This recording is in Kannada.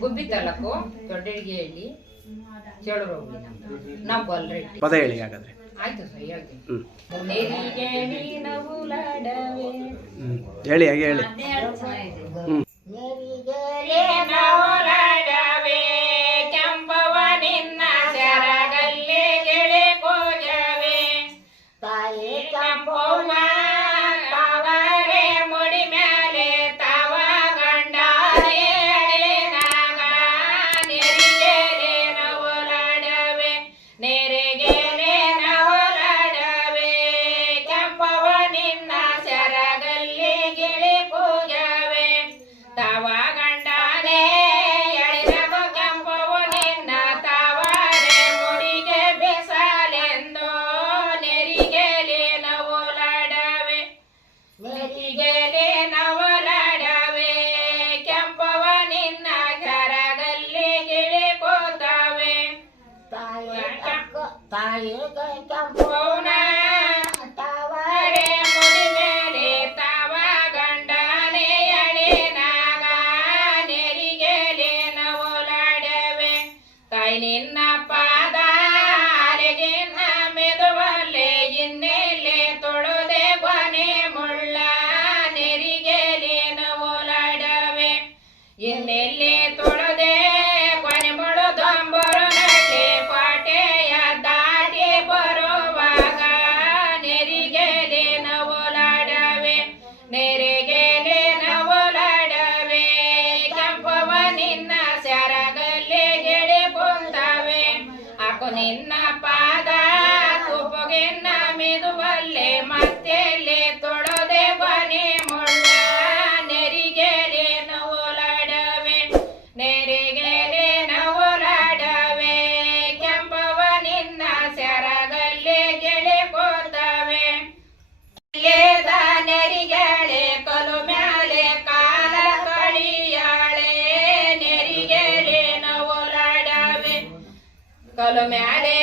ಗುಬ್ಬಿ ತಾಲೂಕು ದೊಡ್ಡಡಿಗೆಹಳ್ಳಿ ಚೇಳೂರು ಹೋಗಿ ನಾವು ಗೊಲ್ರೆಡ್ಡಿ. ಪದ ಹೇಳಿ ಹಾಗಾದ್ರೆ. ಆಯ್ತು ಸರ್ ಹೇಳ್ತೀನಿ. ಹೇಳಿ ಹಾಗೆ ಹೇಳಿ. ಕೆಂಪವ ನಿನ್ನ ಸರಗಲ್ಲಿ ಗಿಳಿ ಕೂಜವೆ ತಾಯಿ ಕೆಂಪಮ್ಮ ತಾವರೆ ಮುಡಿ ಮೇಲೆ ತಾವ ಗಂಡಾರೆ ಅಳಿನಾಗ ನೆರಿಗೆಲೆ ನವಲಾಡವೆ ನೆರಿಗೆಲೆ ನವಲಾಡವೆ ಕೆಂಪವ ನಿನ್ನ ಸರಗಲ್ಲಿ ಗಿಳಿ ಕೂಜವೆ ತಾವ ಗಂಡಾರೆ ಎಳಿನಾಗ ಕೆಂಪವ ನಿನ್ನ ತಾವರೆ ಮುಡಿಗೆ ಬೆಸಲೆಂದು ನೆರಿಗೆಲೆ ನವಲಾಡವೆ ನೆರಿಗೆಲೆ ನವಲಾಡವೆ ಕೆಂಪವ ನಿನ್ನ ಕರಗಲ್ಲಿ ಗಿಳಿ ಕೂತವೆ ತಾಯಿ ಕೆಂಪವನ ತಾವರೆ ಮುಡಿ ಮೇಲೆ ತಾವ ಗಂಡನೆ ಎಳೆನಾಗ ನೆರಿಗೆಲೆ ನವಲಾಡವೆ ತಾಯಿ ನಿನ್ನ ಪಾದ ಅಲೆಗಿನ ಮೆದುವಲ್ಲೆ ಇನ್ನೆಲ್ಲೆ ತೊಳೆದೆ ಕೊನೆ ಮುಳ್ಳ ನೆರಿಗೆಲೆ ನವಲಾಡವೆ ಇನ್ನೆಲ್ಲೆ ತೊಳೆದೆ ಕೊನೆ ಮುಳು ದೊಂಬರು ನಡೆ ಪಾಟೆಯ ದಾಟಿ ಬರುವಾಗ ನೆರಿಗೆಲೆ ನವಲಾಡವೆ ನೆರಿಗೆಲೆ ನವಲಾಡವೆ ಕೆಂಪವ ನಿನ್ನ ಸರಗಲ್ಲಿ ಗಿಳಿ ಕುಂತವೆ ಹಾಕು ನಿನ್ನ ಪಾದ ತುಪ್ಪಗಿನ್ನ ಮೆದುವಲ್ಲೆ ಮತ್ತೆಲ್ಲೆ ತೊಳೆದೆ ಬನೆ ಮುಳ್ಳ ನೆರಿಗೆಲೆ ನವಲಾಡವೆ ನೆರಿಗೆಲೆ ನವಲಾಡವೆ ಕೆಂಪವ ನಿನ್ನ ಸರಗಲ್ಲಿ ಗಿಳಿ ಕೂತವೆ ಲೇದ ನೆರಿಗೆಳೆ ಕಲು ಮ್ಯಾಲೆ ಕಾಲ ಕಳಿಯಾಳೆ ನೆರಿಗೆಲೆ ನವಲಾಡವೆ ಕಲು ಮ್ಯಾಲೆ